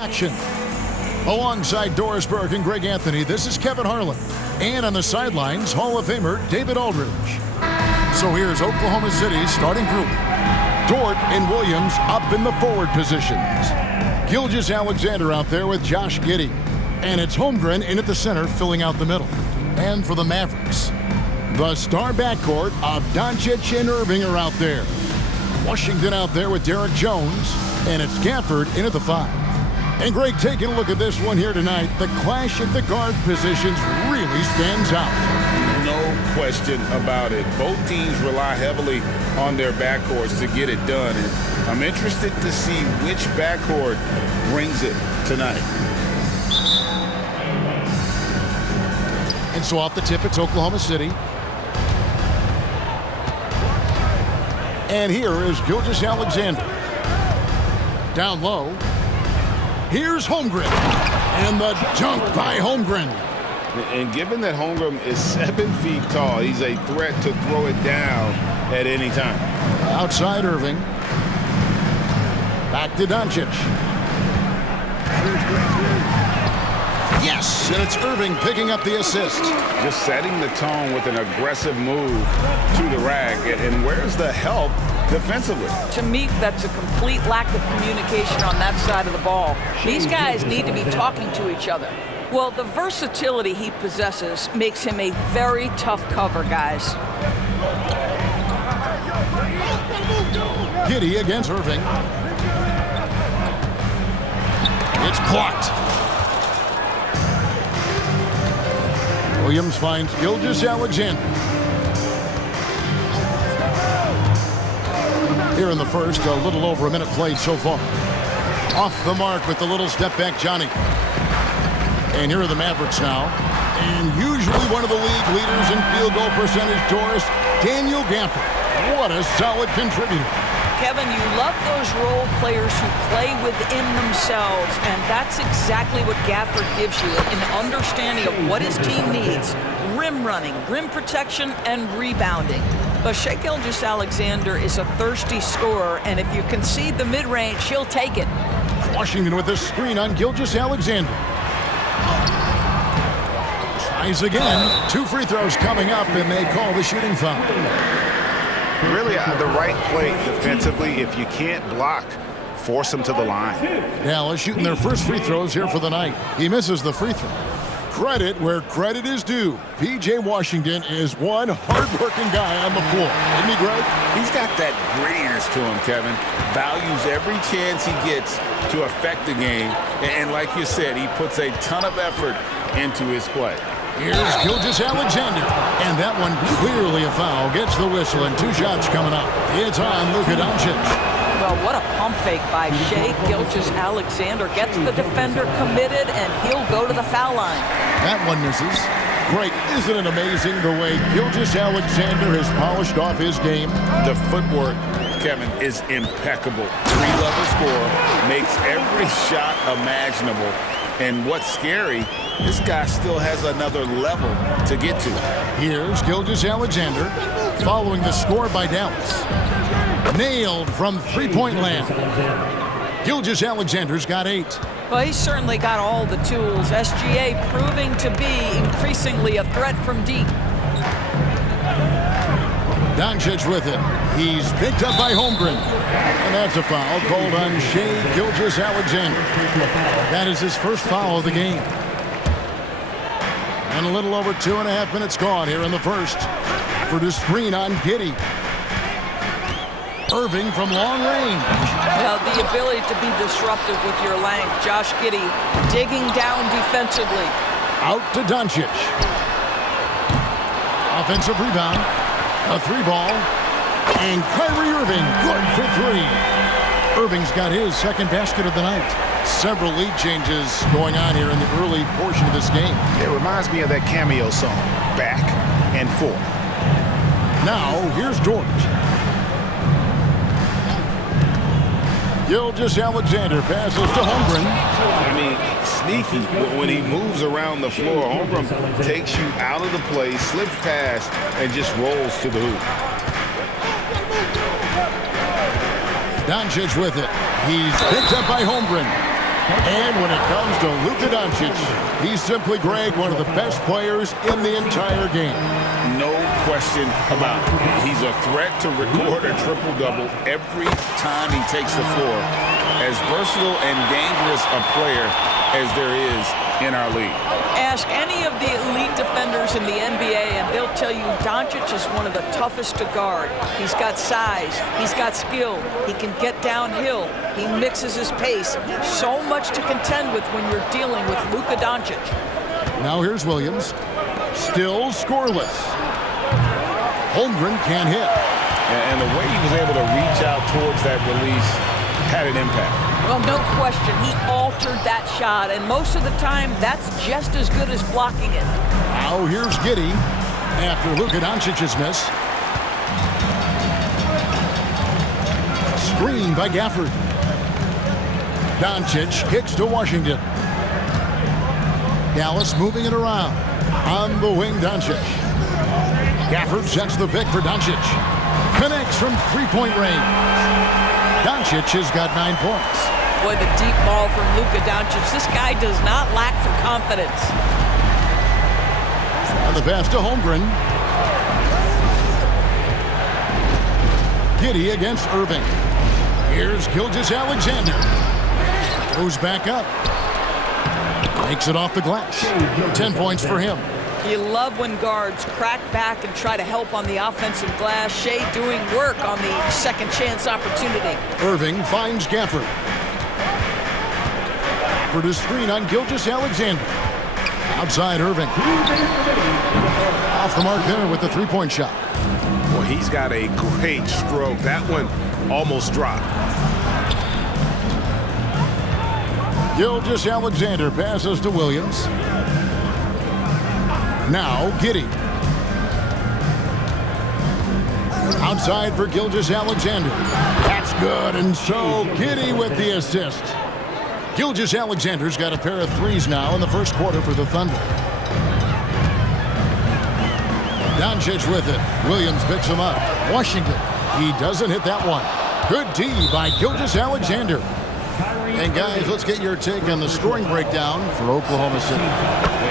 Action. Alongside Doris Burke and Greg Anthony, this is Kevin Harlan. And on the sidelines, Hall of Famer David Aldridge. So here's Oklahoma City's starting group. Dort and Williams up in the forward positions. Gilgeous-Alexander out there with Josh Giddey. And it's Holmgren in at the center, filling out the middle. And for the Mavericks, the star backcourt of Doncic and Irving are out there. Washington out there with Derek Jones. And it's Gafford in at the 5. And Greg, taking a look at this one here tonight, the clash at the guard positions really stands out. No question about it. Both teams rely heavily on their backcourts to get it done. And I'm interested to see which backcourt brings it tonight. And so off the tip, it's Oklahoma City. And here is Gilgeous-Alexander. Down low. Here's Holmgren. And the dunk by Holmgren. And given that Holmgren is 7 feet tall, he's a threat to throw it down at any time. Outside Irving. Back to Doncic. Yes, and it's Irving picking up the assist. Just setting the tone with an aggressive move to the rack. And where's the help defensively? To me, that's a complete lack of communication on that side of the ball. These guys need to be talking to each other. Well, the versatility he possesses makes him a very tough cover, guys. Giddey against Irving. It's blocked. Williams finds Gilgeous-Alexander. Here in the first, a little over a minute played so far. Off the mark with the little step back, Johnny. And here are the Mavericks now. And usually one of the league leaders in field goal percentage, Doris, Daniel Gafford. What a solid contributor. Kevin, you love those role players who play within themselves, and that's exactly what Gafford gives you, an understanding of what his team needs. Rim running, rim protection, and rebounding. But Shai Gilgeous-Alexander is a thirsty scorer, and if you concede the mid-range, he'll take it. Washington with a screen on Gilgeous-Alexander. Tries again. 2 free throws coming up, and they call the shooting foul. Really the right play defensively. If you can't block, force them to the line. Dallas shooting their first free throws here for the night. He misses the free throw. Credit where credit is due. P.J. Washington is one hard-working guy on the floor. Isn't he, Greg? He's got that grittiness to him, Kevin. Values every chance he gets to affect the game. And like you said, he puts a ton of effort into his play. Here's Gilgeous-Alexander. And that one clearly a foul. Gets the whistle and 2 shots coming up. It's on Luka Doncic. Well, what a pump fake by Shai Gilgeous-Alexander. Gets the defender committed, and he'll go to the foul line. That one misses. Great. Isn't it amazing the way Gilgeous-Alexander has polished off his game? The footwork, Kevin, is impeccable. 3-level scorer, makes every shot imaginable. And what's scary, this guy still has another level to get to. Here's Gilgeous-Alexander following the score by Dallas. Nailed from three-point land. Gilgeous-Alexander's got 8. Well, he's certainly got all the tools. SGA proving to be increasingly a threat from deep. Doncic with it. He's picked up by Holmgren. And that's a foul called on Shai Gilgeous-Alexander. That is his first foul of the game. And a little over 2.5 minutes gone here in the first. For the screen on Giddey. Irving from long range. Well, the ability to be disruptive with your length. Josh Giddey digging down defensively. Out to Doncic. Offensive rebound. A 3-ball. And Kyrie Irving good for 3. Irving's got his second basket of the night. Several lead changes going on here in the early portion of this game. It reminds me of that cameo song, Back and Forth. Now, here's George. Gilgeous-Alexander passes to Holmgren. I mean, sneaky. When he moves around the floor, Holmgren takes you out of the play, slips past, and just rolls to the hoop. Doncic with it. He's picked up by Holmgren. And when it comes to Luka Doncic, he's simply, Greg, one of the best players in the entire game. No question about it. He's a threat to record a triple-double every time he takes the floor. As versatile and dangerous a player as there is in our league. Ask any of the elite defenders in the NBA, and they'll tell you Doncic is one of the toughest to guard. He's got size. He's got skill. He can get downhill. He mixes his pace. So much to contend with when you're dealing with Luka Doncic. Now here's Williams. Still scoreless. Holmgren can't hit. And the way he was able to reach out towards that release had an impact. Well, no question. He altered that shot, and most of the time, that's just as good as blocking it. Now here's Giddey after Luka Doncic's miss. Screen by Gafford. Doncic kicks to Washington. Dallas moving it around. On the wing, Doncic. Gafford sets the pick for Doncic. Connects from three-point range. Doncic has got 9 points. Boy, the deep ball from Luka Doncic. This guy does not lack for confidence. And the pass to Holmgren. Giddey against Irving. Here's Gilgeous-Alexander. Goes back up. Makes it off the glass. 10 points for him. You love when guards crack back and try to help on the offensive glass. Shea doing work on the second chance opportunity. Irving finds Gafford. For the screen on Gilgeous-Alexander. Outside Irving. Off the mark there with the three-point shot. Well, he's got a great stroke. That one almost dropped. Gilgeous-Alexander passes to Williams. Now Giddey. Outside for Gilgeous-Alexander. That's good, and so Giddey with the assist. Gilgeous-Alexander's got a pair of threes now in the first quarter for the Thunder. Doncic with it. Williams picks him up. Washington. He doesn't hit that one. Good D by Gilgeous-Alexander. And guys, let's get your take on the scoring breakdown for Oklahoma City.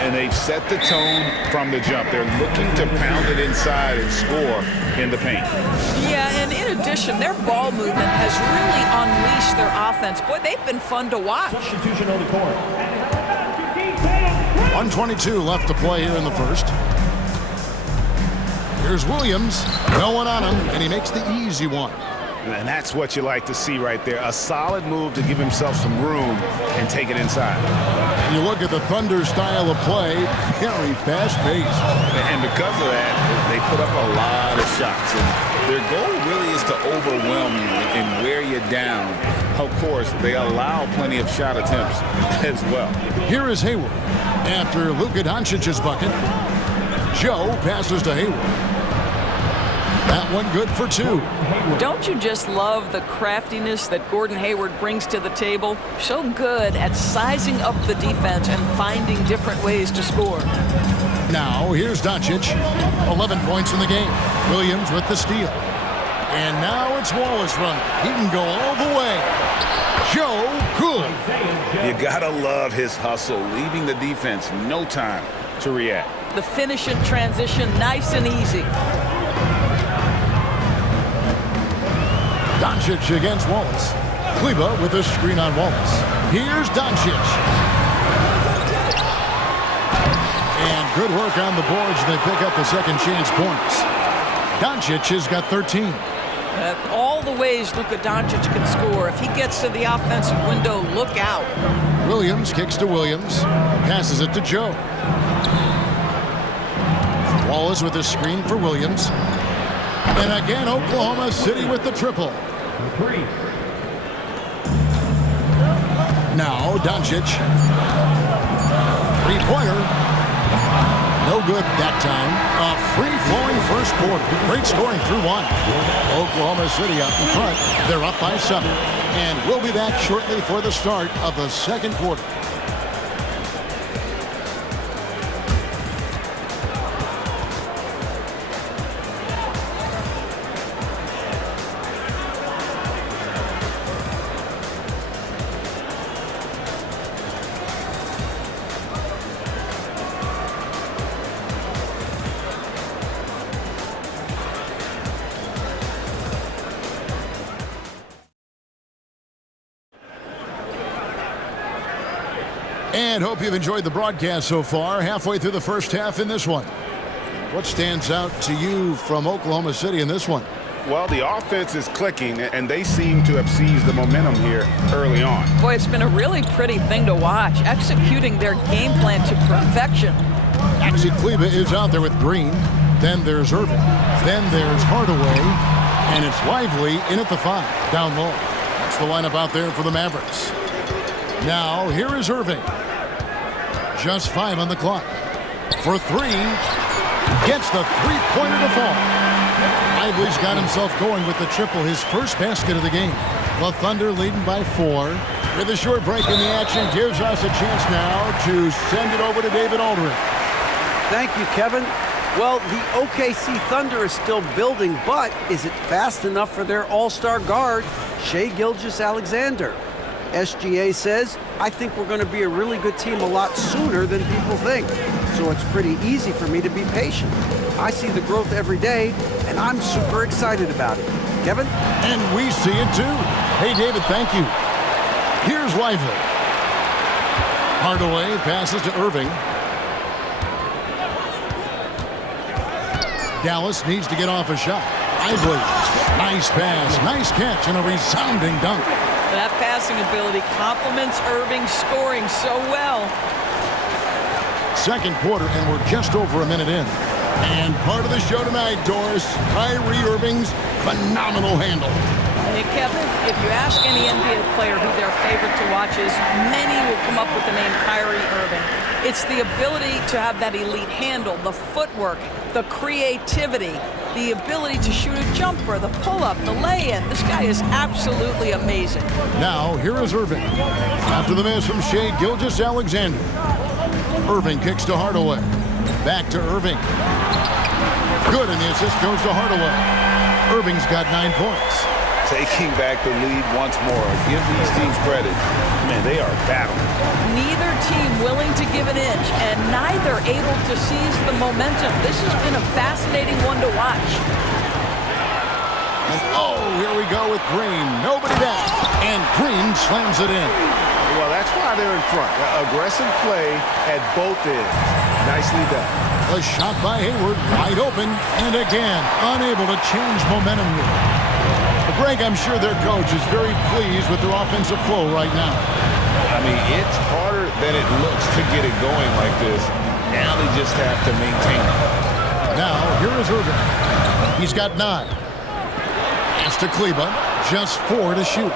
And they've set the tone from the jump. They're looking to pound it inside and score in the paint. Yeah, and in addition, their ball movement has really unleashed their offense. Boy, they've been fun to watch. Substitution on the court. 1:22 left to play here in the first. Here's Williams. No one on him, and he makes the easy one. And that's what you like to see right there. A solid move to give himself some room and take it inside. You look at the Thunder style of play, very fast-paced. And because of that, they put up a lot of shots. And their goal really is to overwhelm you and wear you down. Of course, they allow plenty of shot attempts as well. Here is Hayward. After Luka Doncic's bucket, Joe passes to Hayward. That one good for two. Don't you just love the craftiness that Gordon Hayward brings to the table? So good at sizing up the defense and finding different ways to score. Now, here's Doncic. 11 points in the game. Williams with the steal. And now it's Wallace running. He can go all the way. Joe, good. You gotta love his hustle, leaving the defense no time to react. The finish in transition, nice and easy. Doncic against Wallace. Kleba with a screen on Wallace. Here's Doncic. And good work on the boards. They pick up the second chance points. Doncic has got 13. All the ways Luka Doncic can score. If he gets to the offensive window, look out. Williams kicks to Williams. Passes it to Joe. Wallace with a screen for Williams. And again, Oklahoma City with the triple. Now, Doncic. Three-pointer. No good that time. A free-flowing first quarter. Great scoring through one. Oklahoma City out in front. They're up by 7. And we'll be back shortly for the start of the second quarter. And hope you've enjoyed the broadcast so far. Halfway through the first half in this one. What stands out to you from Oklahoma City in this one? Well, the offense is clicking, and they seem to have seized the momentum here early on. Boy, it's been a really pretty thing to watch, executing their game plan to perfection. Maxi Kleba is out there with Green. Then there's Irving. Then there's Hardaway. And it's Lively in at the 5, down low. That's the lineup out there for the Mavericks. Now, here is Irving. Just 5 on the clock. For 3. Gets the three-pointer to fall. Lively's got himself going with the triple, his first basket of the game. The Thunder leading by 4. With a short break in the action, gives us a chance now to send it over to David Aldridge. Thank you, Kevin. Well, the OKC Thunder is still building, but is it fast enough for their all-star guard, Shai Gilgeous-Alexander? SGA says, I think we're going to be a really good team a lot sooner than people think. So it's pretty easy for me to be patient. I see the growth every day, and I'm super excited about it. Kevin? And we see it too. Hey, David, thank you. Here's Lively. Hardaway passes to Irving. Dallas needs to get off a shot. Lively. Nice pass, nice catch, and a resounding dunk. That passing ability complements Irving's scoring so well. Second quarter, and we're just over a minute in. And part of the show tonight, Doris, Kyrie Irving's phenomenal handle. Hey, Kevin, if you ask any NBA player who their favorite to watch is, many will come up with the name Kyrie Irving. It's the ability to have that elite handle, the footwork, the creativity, the ability to shoot a jumper, the pull-up, the lay-in. This guy is absolutely amazing. Now, here is Irving. After the miss from Shai Gilgeous-Alexander. Irving kicks to Hardaway. Back to Irving. Good, and the assist goes to Hardaway. Irving's got 9 points. Taking back the lead once more. Give these teams credit. Man, they are battling. Neither team willing to give an inch, and neither able to seize the momentum. This has been a fascinating one to watch. And here we go with Green. Nobody back. And Green slams it in. Well, that's why they're in front. Aggressive play at both ends. Nicely done. A shot by Hayward, wide open, and again, unable to change momentum here. Greg, I'm sure their coach is very pleased with their offensive flow right now. I mean, it's harder than it looks to get it going like this. Now they just have to maintain it. Now, here is Irving. He's got 9. Pass to Kleba, just 4 to shoot.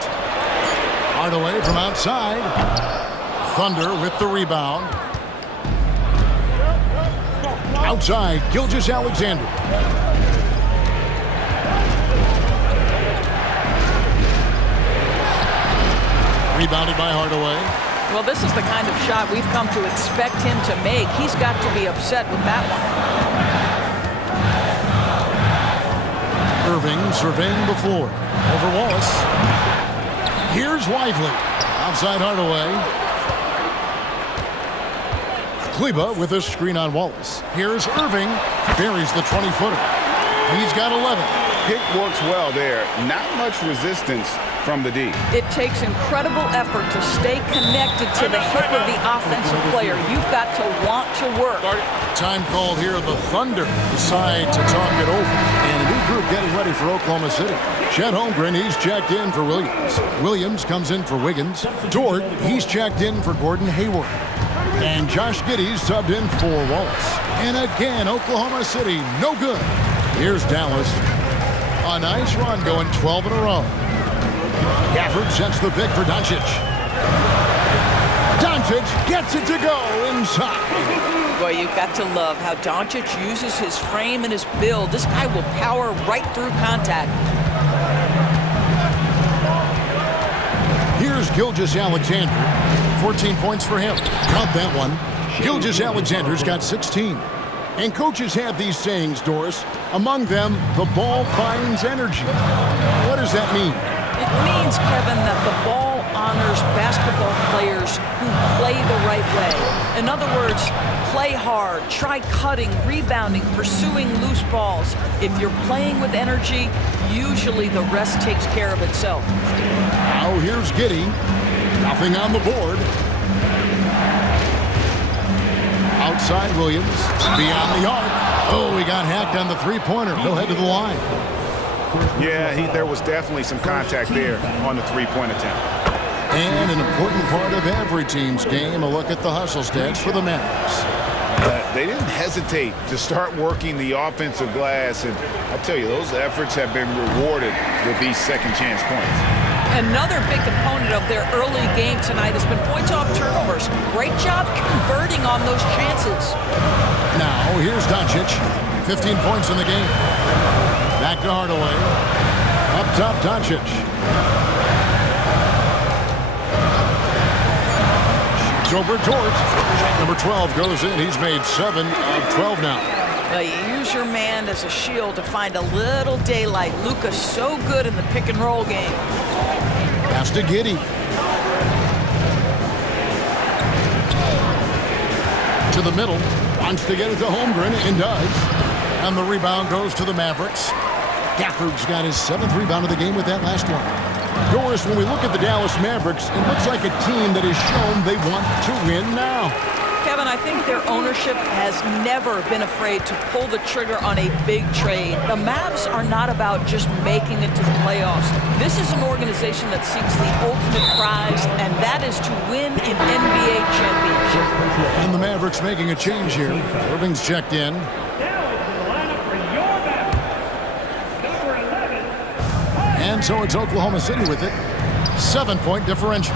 Hardaway from outside. Thunder with the rebound. Outside, Gilgeous-Alexander. Rebounded by Hardaway. Well, this is the kind of shot we've come to expect him to make. He's got to be upset with that one. Irving surveying the floor. Over Wallace. Here's Lively. Outside Hardaway. Kleba with a screen on Wallace. Here's Irving. Buries the 20-footer. He's got 11. Pick works well there. Not much resistance from the D. It takes incredible effort to stay connected to the hip of the offensive player. You've got to want to work. Time called here. The Thunder decide to talk it over. And a new group getting ready for Oklahoma City. Chet Holmgren, he's checked in for Williams. Williams comes in for Wiggins. Dort, he's checked in for Gordon Hayward. And Josh Giddey's subbed in for Wallace. And again, Oklahoma City, no good. Here's Dallas. A nice run going 12 in a row. Gafford sets the pick for Doncic. Doncic gets it to go inside. Boy, you've got to love how Doncic uses his frame and his build. This guy will power right through contact. Here's Gilgeous-Alexander. 14 points for him. Count that one. Gilgeous-Alexander's got 16. And coaches have these sayings, Doris. Among them, the ball finds energy. What does that mean? It means, Kevin, that the ball honors basketball players who play the right way. In other words, play hard, try cutting, rebounding, pursuing loose balls. If you're playing with energy, usually the rest takes care of itself. Now here's Giddey. Nothing on the board. Outside Williams. Beyond the arc. Oh, he got hacked on the three-pointer. He'll head to the line. Yeah, there was definitely some contact there on the three-point attempt. And an important part of every team's game, a look at the hustle stats for the Mavericks. They didn't hesitate to start working the offensive glass, and I tell you, those efforts have been rewarded with these second chance points. Another big component of their early game tonight has been points off turnovers. Great job converting on those chances. Now, here's Doncic. 15 points in the game. Back to Hardaway. Up top, Doncic. Shoots over Dort. Number 12 goes in. He's made 7 of 12 now. You use your man as a shield to find a little daylight. Luka's so good in the pick-and-roll game. Pass to Giddey. To the middle. Wants to get it to Holmgren, and does. And the rebound goes to the Mavericks. Gafford's got his 7th rebound of the game with that last one. Doris, when we look at the Dallas Mavericks, it looks like a team that has shown they want to win now. Kevin, I think their ownership has never been afraid to pull the trigger on a big trade. The Mavs are not about just making it to the playoffs. This is an organization that seeks the ultimate prize, and that is to win an NBA championship. And the Mavericks making a change here. Irving's checked in. And so it's Oklahoma City with it. 7-point differential.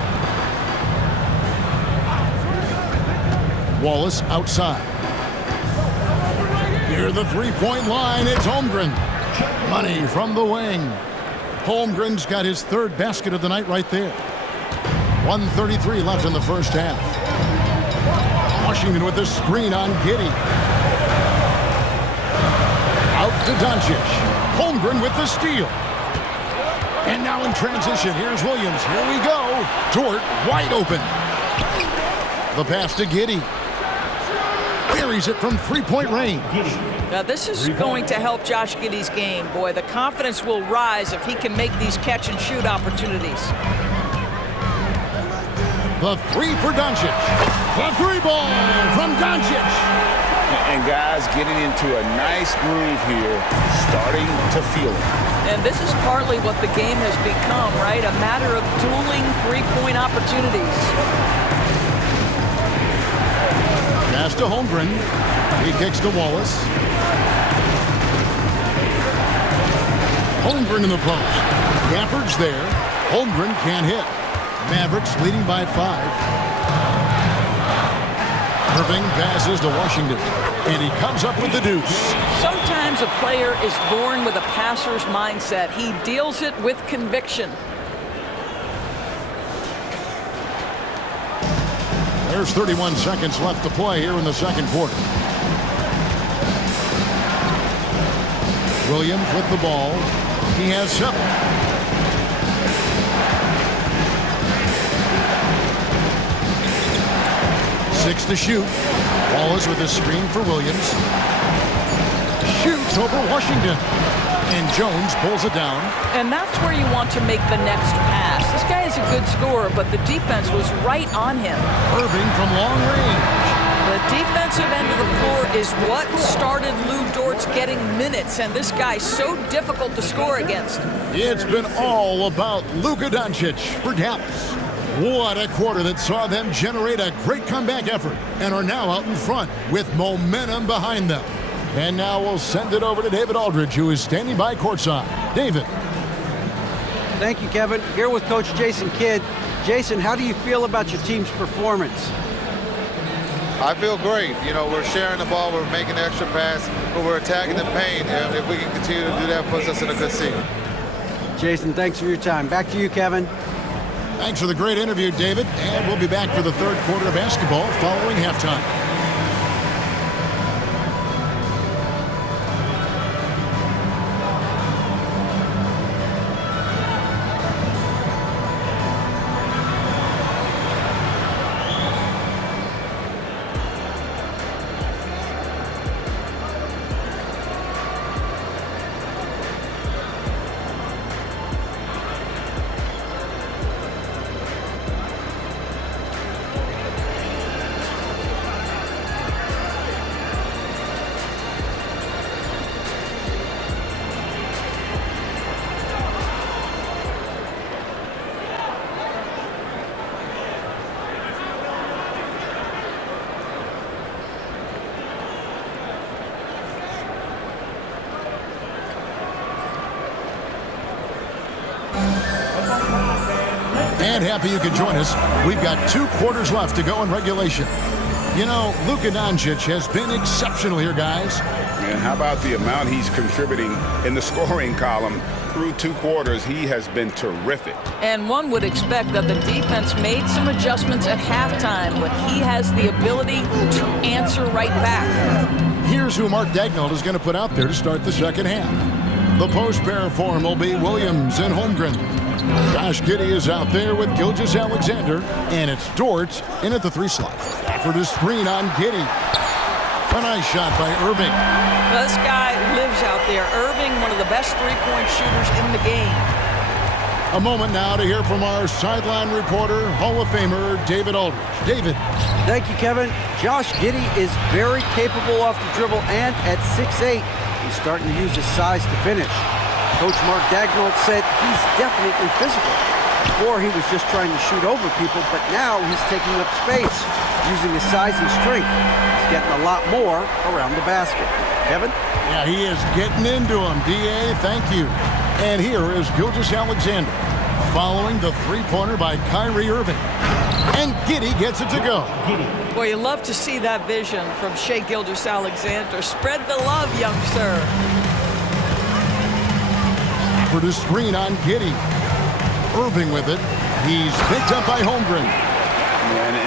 Wallace outside. Near the three-point line, it's Holmgren. Money from the wing. Holmgren's got his 3rd basket of the night right there. 1:33 left in the first half. Washington with the screen on Giddey. Out to Doncic. Holmgren with the steal. And now in transition, here's Williams. Here we go. Dort wide open. The pass to Giddey. Buries it from three-point range. Now this is going to help Josh Giddey's game. Boy, the confidence will rise if he can make these catch-and-shoot opportunities. The three for Doncic. The three ball from Doncic. And guys getting into a nice groove here, starting to feel it. And this is partly what the game has become, right? A matter of dueling three-point opportunities. Pass to Holmgren. He kicks to Wallace. Holmgren in the post. Gafford's there. Holmgren can't hit. Mavericks leading by 5. Irving passes to Washington. And he comes up with the deuce. Sometimes a player is born with a passer's mindset. He deals it with conviction. There's 31 seconds left to play here in the second quarter. Williams with the ball. He has 7. Six to shoot. Wallace with a screen for Williams. Shoots over Washington. And Jones pulls it down. And that's where you want to make the next pass. This guy is a good scorer, but the defense was right on him. Irving from long range. The defensive end of the floor is what started Lou Dort's getting minutes, and this guy's so difficult to score against. It's been all about Luka Doncic for Dallas. What a quarter that saw them generate a great comeback effort and are now out in front with momentum behind them. And now we'll send it over to David Aldridge, who is standing by courtside. David. Thank you, Kevin. Here with Coach Jason Kidd. Jason, how do you feel about your team's performance? I feel great. You know, we're sharing the ball, we're making the extra pass, but we're attacking the paint. And if we can continue to do that, it puts us in a good seat. Jason, thanks for your time. Back to you, Kevin. Thanks for the great interview, David. And we'll be back for the third quarter of basketball following halftime. And happy you could join us. We've got 2 quarters left to go in regulation. You know, Luka Doncic has been exceptional here, guys. And how about the amount he's contributing in the scoring column? Through 2 quarters, he has been terrific. And one would expect that the defense made some adjustments at halftime, but he has the ability to answer right back. Here's who Mark Daigneault is going to put out there to start the second half. The post pair form will be Williams and Holmgren. Josh Giddey is out there with Gilgeous-Alexander, and it's Dort in at the 3 slot. After the screen on Giddey. A nice shot by Irving. This guy lives out there. Irving, one of the best three-point shooters in the game. A moment now to hear from our sideline reporter, Hall of Famer David Aldridge. David. Thank you, Kevin. Josh Giddey is very capable off the dribble, and at 6'8", he's starting to use his size to finish. Coach Mark Daigneault said he's definitely physical. Before, he was just trying to shoot over people, but now he's taking up space, using his size and strength. He's getting a lot more around the basket. Kevin? Yeah, he is getting into him. D.A., thank you. And here is Gilgeous-Alexander, following the three-pointer by Kyrie Irving. And Giddey gets it to go. Boy, you love to see that vision from Shai Gilgeous-Alexander. Spread the love, young sir. For the screen on Giddey. Irving with it. He's picked up by Holmgren.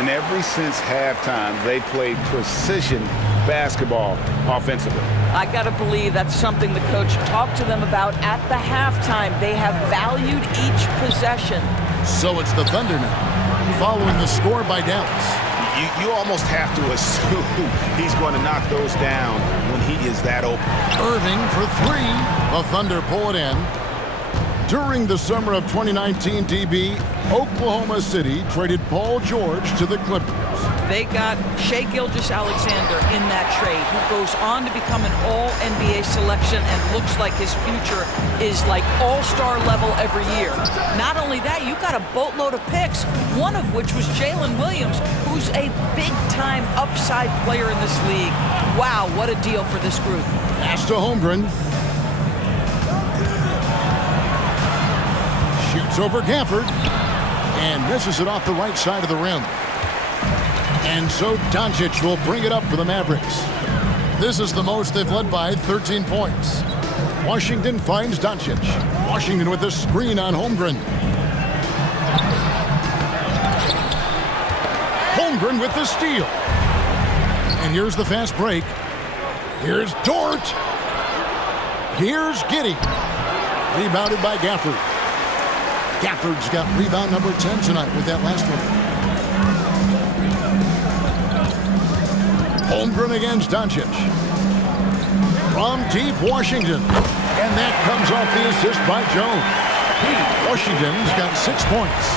And ever since halftime, they played precision basketball offensively. I got to believe that's something the coach talked to them about at the halftime. They have valued each possession. So it's the Thunder now, following the score by Dallas. You almost have to assume he's going to knock those down when he is that open. Irving for 3. The Thunder pull it in. During the summer of 2019, DB, Oklahoma City traded Paul George to the Clippers. They got Shai Gilgeous-Alexander in that trade, who goes on to become an all-NBA selection and looks like his future is like all-star level every year. Not only that, you got a boatload of picks, one of which was Jalen Williams, who's a big-time upside player in this league. Wow, what a deal for this group. Pass to Holmgren. Shoots over Gafford and misses it off the right side of the rim. And so Doncic will bring it up for the Mavericks. This is the most they've led by 13 points. Washington finds Doncic. Washington with a screen on Holmgren. Holmgren with the steal. And here's the fast break. Here's Dort. Here's Giddey. Rebounded by Gafford. Gafford's got rebound number 10 tonight with that last one. Holmgren against Doncic. From deep Washington. And that comes off the assist by Jones. Washington's got 6 points.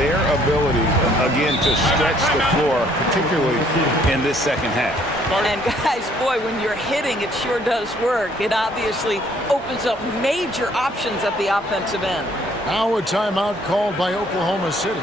Their ability, again, to stretch the floor, particularly in this second half. And guys, boy, when you're hitting, it sure does work. It obviously opens up major options at the offensive end. Now a timeout called by Oklahoma City.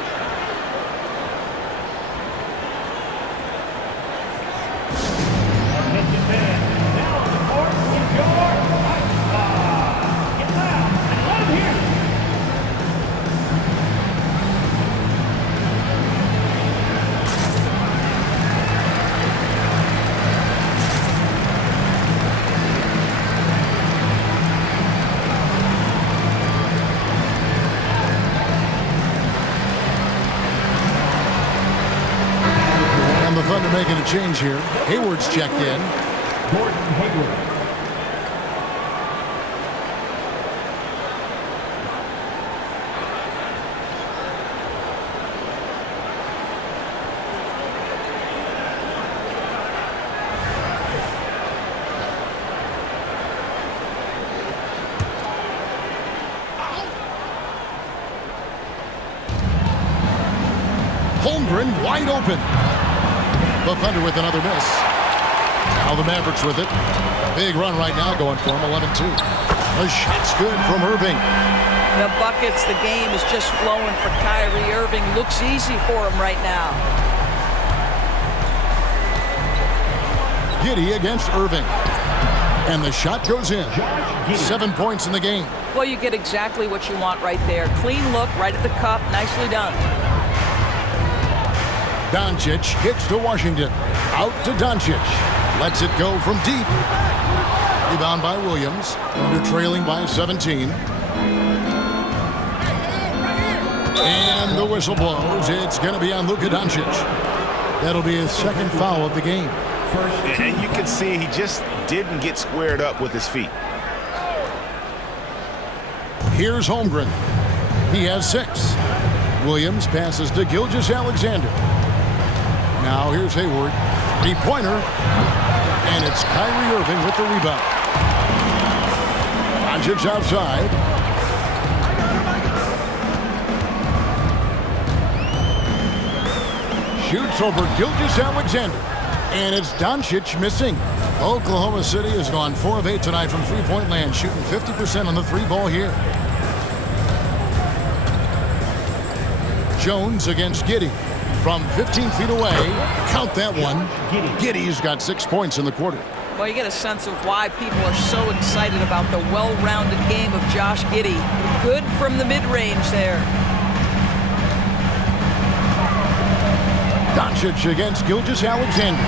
Making a change here. Hayward's checked in. Gordon Hayward. Holmgren wide open. The Thunder with another miss. Now the Mavericks with it. Big run right now going for him, 11-2. The shot's good from Irving. The buckets, the game is just flowing for Kyrie Irving. Looks easy for him right now. Giddey against Irving. And the shot goes in. 7 points in the game. Well, you get exactly what you want right there. Clean look, right at the cup. Nicely done. Doncic kicks to Washington. Out to Doncic. Lets it go from deep. Rebound by Williams. Under trailing by 17. And the whistle blows. It's going to be on Luka Doncic. That'll be his second foul of the game. And you can see he just didn't get squared up with his feet. Here's Holmgren. He has 6. Williams passes to Gilgeous-Alexander. Now here's Hayward. 3-pointer. And it's Kyrie Irving with the rebound. Doncic outside. Shoots over Gilgeous-Alexander. And it's Doncic missing. Oklahoma City has gone 4 of 8 tonight from three-point land, shooting 50% on the 3-ball here. Jones against Giddey. From 15 feet away, count that one. Giddey's got 6 points in the quarter. Well, you get a sense of why people are so excited about the well-rounded game of Josh Giddey. Good from the mid-range there. Doncic against Gilgeous-Alexander.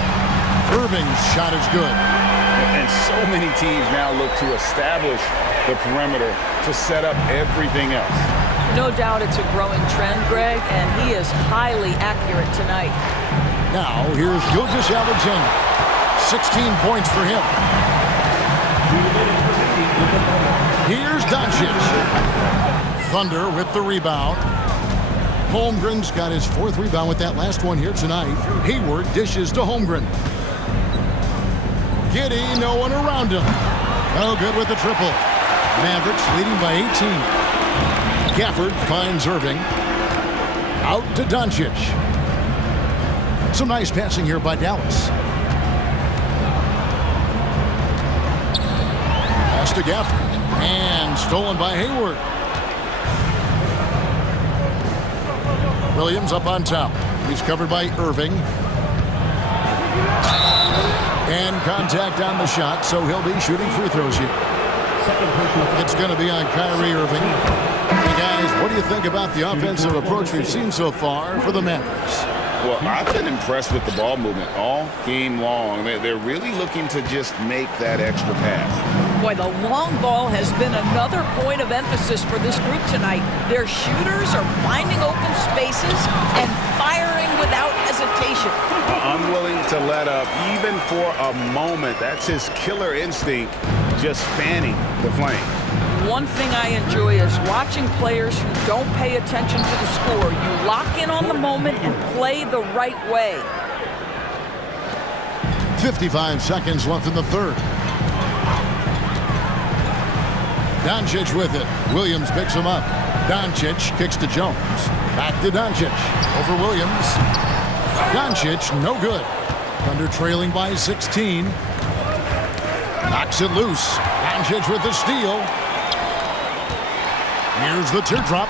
Irving's shot is good. And so many teams now look to establish the perimeter to set up everything else. No doubt it's a growing trend, Greg, and he is highly accurate tonight. Now, here's Gilgeous-Alexander. 16 points for him. Here's Doncic. Thunder with the rebound. Holmgren's got his 4th rebound with that last one here tonight. Hayward dishes to Holmgren. Giddey, no one around him. No good with the triple. Mavericks leading by 18. Gafford finds Irving. Out to Doncic. Some nice passing here by Dallas. Pass to Gafford. And stolen by Hayward. Williams up on top. He's covered by Irving. And contact on the shot, so he'll be shooting free throws here. It's going to be on Kyrie Irving. Hey guys, what do you think about the offensive approach we've seen so far for the Mavericks? Well, I've been impressed with the ball movement all game long. They're really looking to just make that extra pass. Boy, the long ball has been another point of emphasis for this group tonight. Their shooters are finding open spaces and firing without hesitation. Unwilling to let up even for a moment. That's his killer instinct, just fanning the flames. One thing I enjoy is watching players who don't pay attention to the score. You lock in on the moment and play the right way. 55 seconds left in the third. Doncic with it. Williams picks him up. Doncic kicks to Jones. Back to Doncic. Over Williams. Doncic, no good. Thunder trailing by 16. Knocks it loose. Doncic with the steal. Here's the teardrop.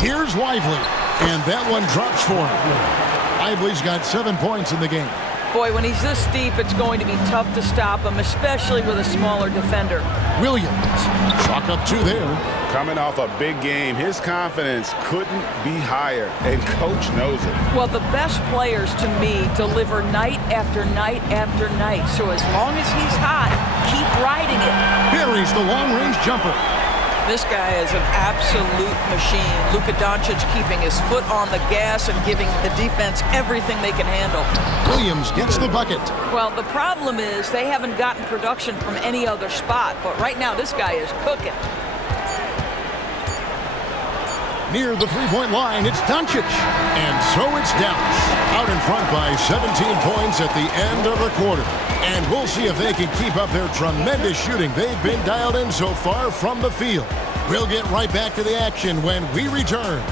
Here's Lively. And that one drops for him. Lively's got 7 points in the game. Boy, when he's this deep, it's going to be tough to stop him, especially with a smaller defender. Williams. Chalk up 2 there. Coming off a big game, his confidence couldn't be higher, and coach knows it. Well, the best players, to me, deliver night after night after night. So as long as he's hot, keep riding it. Buries the long-range jumper. This guy is an absolute machine. Luka Doncic keeping his foot on the gas and giving the defense everything they can handle. Williams gets the bucket. Well, the problem is they haven't gotten production from any other spot, but right now this guy is cooking. Near the three-point line, it's Doncic. And so it's Dallas. Out in front by 17 points at the end of the quarter. And we'll see if they can keep up their tremendous shooting they've been dialed in so far from the field. We'll get right back to the action when we return.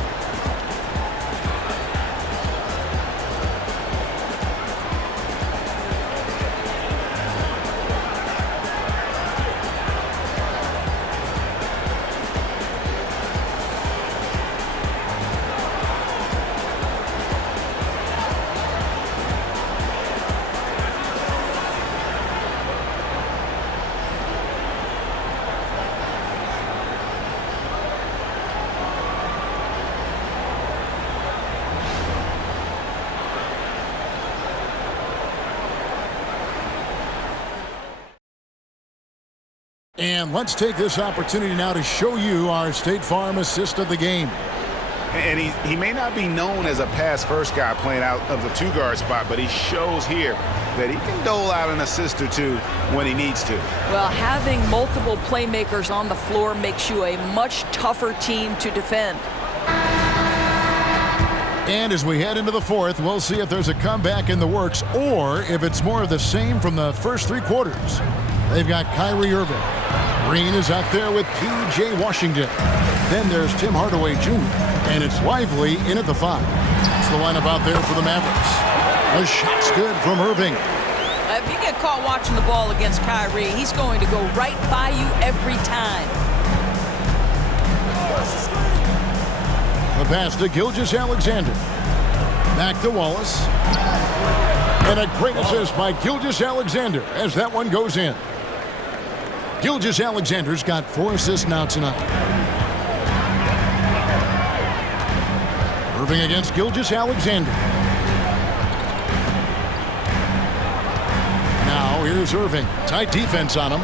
And let's take this opportunity now to show you our State Farm assist of the game. And he may not be known as a pass-first guy playing out of the two-guard spot, but he shows here that he can dole out an assist or two when he needs to. Well, having multiple playmakers on the floor makes you a much tougher team to defend. And as we head into the fourth, we'll see if there's a comeback in the works or if it's more of the same from the first three quarters. They've got Kyrie Irving. Green is out there with P.J. Washington. Then there's Tim Hardaway Jr. And it's Lively in at the 5. That's the lineup out there for the Mavericks. The shot's good from Irving. If you get caught watching the ball against Kyrie, he's going to go right by you every time. The pass to Gilgeous-Alexander. Back to Wallace. And a great assist by Gilgeous-Alexander as that one goes in. Gilgeous-Alexander's got 4 assists now tonight. Irving against Gilgeous-Alexander. Now here's Irving. Tight defense on him.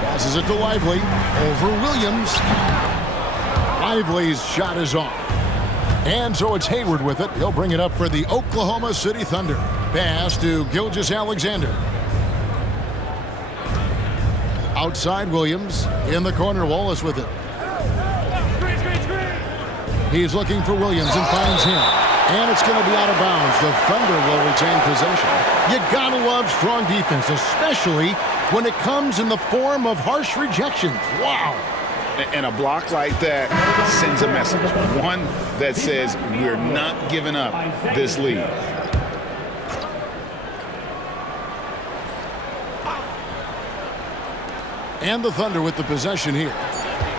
Passes it to Lively. Over Williams. Lively's shot is off. And so it's Hayward with it. He'll bring it up for the Oklahoma City Thunder. Pass to Gilgeous-Alexander. Outside Williams. In the corner, Wallace with it. He's looking for Williams and finds him. And it's going to be out of bounds. The Thunder will retain possession. You got to love strong defense, especially when it comes in the form of harsh rejections. Wow. And a block like that sends a message. One that says we're not giving up this lead. And the Thunder with the possession here.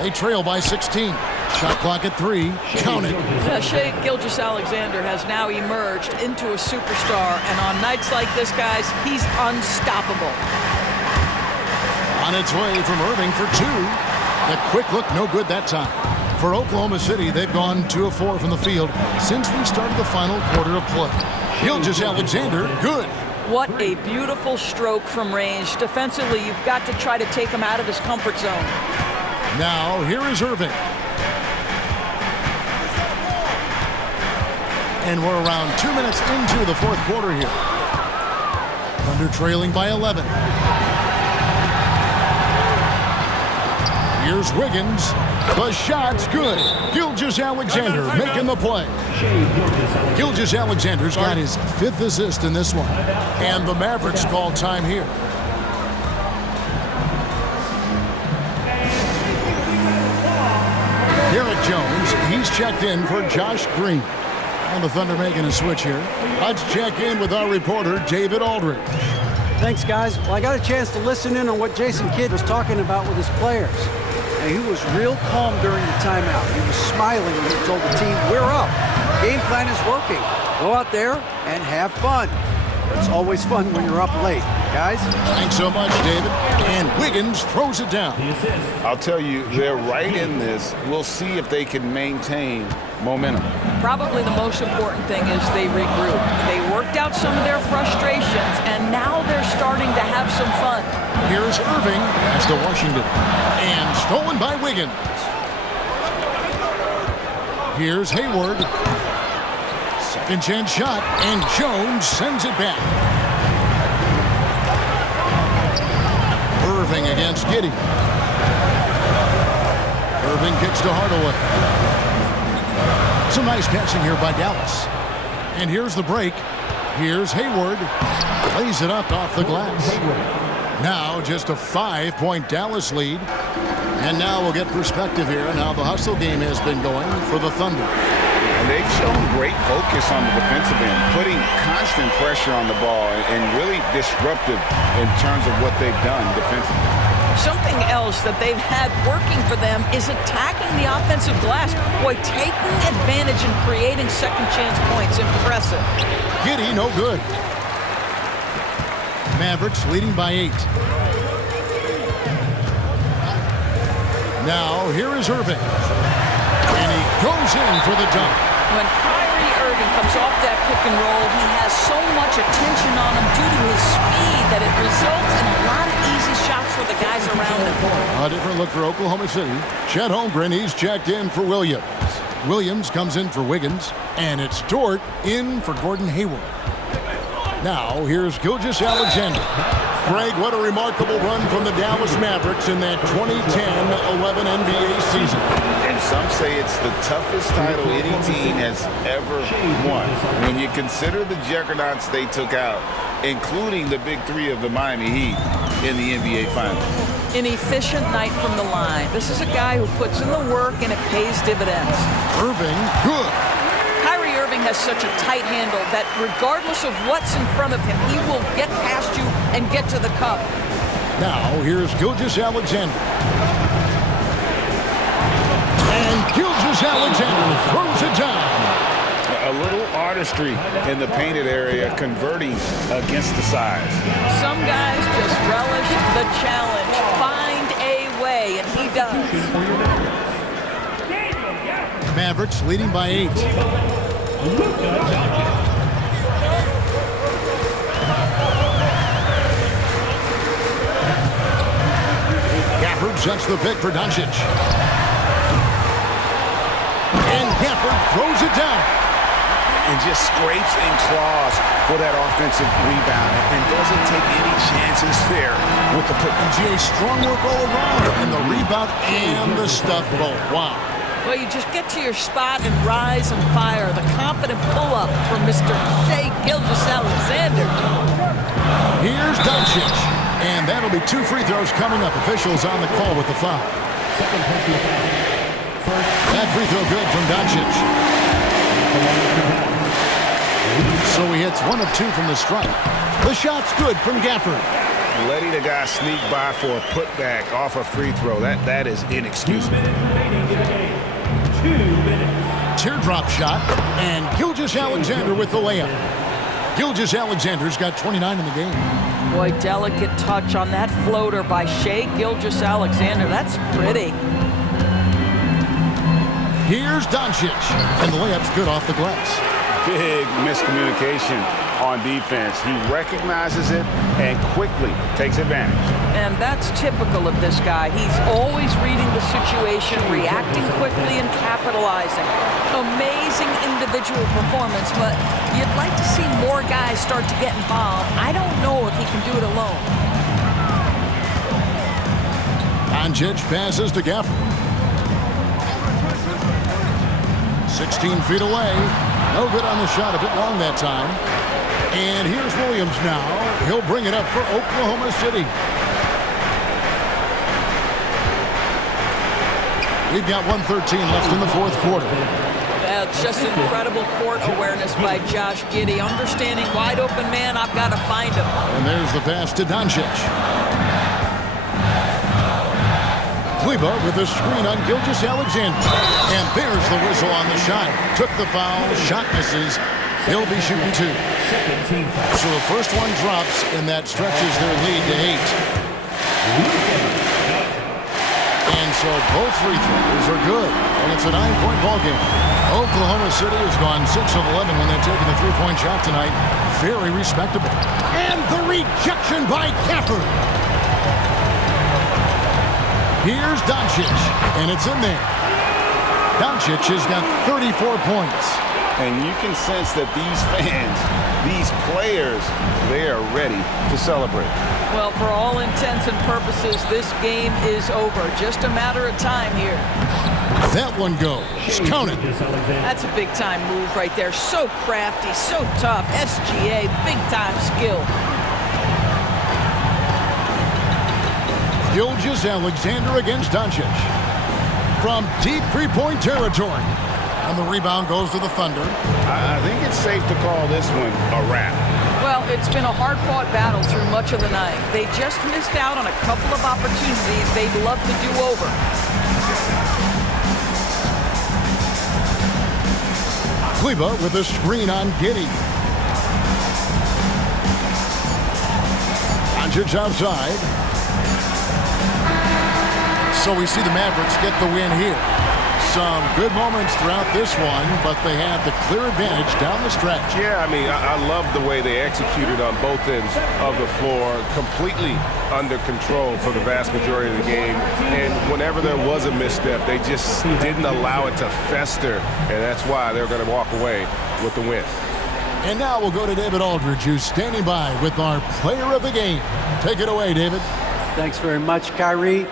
They trail by 16. Shot clock at 3. Count it. Shai Gilgeous-Alexander has now emerged into a superstar, and on nights like this, guys, he's unstoppable. On its way from Irving for 2. The quick look, no good that time. For Oklahoma City, they've gone 2 of 4 from the field since we started the final quarter of play. Gilgeous-Alexander, good. What a beautiful stroke from range. Defensively, you've got to try to take him out of his comfort zone. Now, here is Irving. And we're around 2 minutes into the fourth quarter here. Thunder trailing by 11. Here's Wiggins. The shot's good. Gilgeous-Alexander making the play. Gilgeous-Alexander's got his 5th assist in this one. And the Mavericks call time here. Garrett Jones, he's checked in for Josh Green. And the Thunder making a switch here. Let's check in with our reporter, David Aldridge. Thanks, guys. Well, I got a chance to listen in on what Jason Kidd was talking about with his players. And he was real calm during the timeout. He was smiling when he told the team, we're up. Game plan is working. Go out there and have fun. It's always fun when you're up late. Guys? Thanks so much, David. And Wiggins throws it down. I'll tell you, they're right in this. We'll see if they can maintain momentum. Probably the most important thing is they regrouped. They worked out some of their frustrations, and now they're starting to have some fun. Here's Irving. Pass to Washington. And stolen by Wiggins. Here's Hayward. Second chance shot, and Jones sends it back. Irving against Giddey. Irving kicks to Hardaway. Some nice passing here by Dallas. And here's the break. Here's Hayward. Lays it up off the glass. Now just a 5-point Dallas lead. And now we'll get perspective here on how the hustle game has been going for the Thunder. And they've shown great focus on the defensive end, putting constant pressure on the ball and really disruptive in terms of what they've done defensively. Something else that they've had working for them is attacking the offensive glass. Boy, taking advantage and creating second chance points. Impressive. Giddey, no good. Mavericks leading by 8. Now, here is Irving. And he goes in for the dunk. When Kyrie Irving comes off that pick and roll, he has so much attention on him due to his speed that it results in a lot of easy shots for the guys around him. A different look for Oklahoma City. Chet Holmgren, he's checked in for Williams. Williams comes in for Wiggins, and it's Dort in for Gordon Hayward. Now, here's Gilgeous-Alexander. Greg, what a remarkable run from the Dallas Mavericks in that 2010-11 NBA season. And some say it's the toughest title any team has ever won. When you consider the juggernauts they took out, including the big three of the Miami Heat in the NBA Finals. An efficient night from the line. This is a guy who puts in the work and it pays dividends. Irving, good. Kyrie Irving has such a tight handle that regardless of what's in front of him, he will get past you and get to the cup. Now, here's Gilgeous-Alexander. And Gilgeous-Alexander throws it down. A little artistry in the painted area, converting against the size. Some guys just relish the challenge. Find a way, and he does. Mavericks leading by 8. Gafford sets the pick for Doncic. And Gafford throws it down. And just scrapes and claws for that offensive rebound and doesn't take any chances there with the putback. GA, strong work all around, and the rebound and the stuff both. Wow. Well, you just get to your spot and rise and fire. The confident pull-up from Mr. Shai Gilgeous-Alexander. Here's Doncic, and that'll be 2 free throws coming up. Officials on the call with the foul. That free throw good from Doncic. So he hits 1 of 2 from the stripe. The shot's good from Gafford. Letting the guy sneak by for a putback off a free throw, that is inexcusable. Teardrop shot, and Gilgeous-Alexander with the layup. Gilgeous-Alexander's got 29 in the game. Boy, delicate touch on that floater by Shai Gilgeous-Alexander. That's pretty. Here's Doncic, and the layup's good off the glass. Big miscommunication on defense. He recognizes it and quickly takes advantage. And that's typical of this guy. He's always reading the situation, reacting quickly, and capitalizing. Amazing individual performance, but you'd like to see more guys start to get involved. I don't know if he can do it alone. Doncic passes to Gafford. 16 feet away. No good on the shot, a bit long that time. And here's Williams now. He'll bring it up for Oklahoma City. We've got 1:13 left in the fourth quarter. That's just incredible court awareness by Josh Giddey. Understanding wide open man, I've got to find him. And there's the pass to Doncic. Kleba with a screen on Gilgeous-Alexander. And there's the whistle on the shot. Took the foul, shot misses. He'll be shooting 2. So the first one drops, and that stretches their lead to 8. And so both free throws are good. And it's a 9-point ball game. Oklahoma City has gone 6 of 11 when they're taking the 3-point shot tonight. Very respectable. And the rejection by Gafford. Here's Doncic, and it's in there. Doncic has got 34 points. And you can sense that these fans, these players, they are ready to celebrate. Well, for all intents and purposes, this game is over. Just a matter of time here. That one goes. Count it. That's a big-time move right there. So crafty, so tough. SGA, big-time skill. Gilgeous-Alexander against Doncic. From deep three-point territory. And the rebound goes to the Thunder. I think it's safe to call this one a wrap. Well, it's been a hard-fought battle through much of the night. They just missed out on a couple of opportunities they'd love to do over. Kleba with a screen on Giddey. Doncic outside. So we see the Mavericks get the win here. some good moments throughout this one, but they had the clear advantage down the stretch. Yeah, I mean, I love the way they executed on both ends of the floor, completely under control for the vast majority of the game. And whenever there was a misstep, they just didn't allow it to fester, and that's why they're going to walk away with the win. And now we'll go to David Aldridge, who's standing by with our player of the game. Take it away, David. Thanks very much, Kyrie.